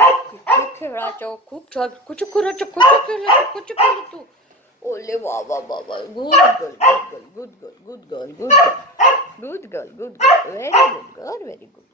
किती खेळायचं, खूप छान. कुठं करायचं, कुठं केलं, कुठं केलं तू. ओले बाबा बाबा, good girl, good girl, good girl, good girl, good girl, good girl, good girl, very good girl, very good.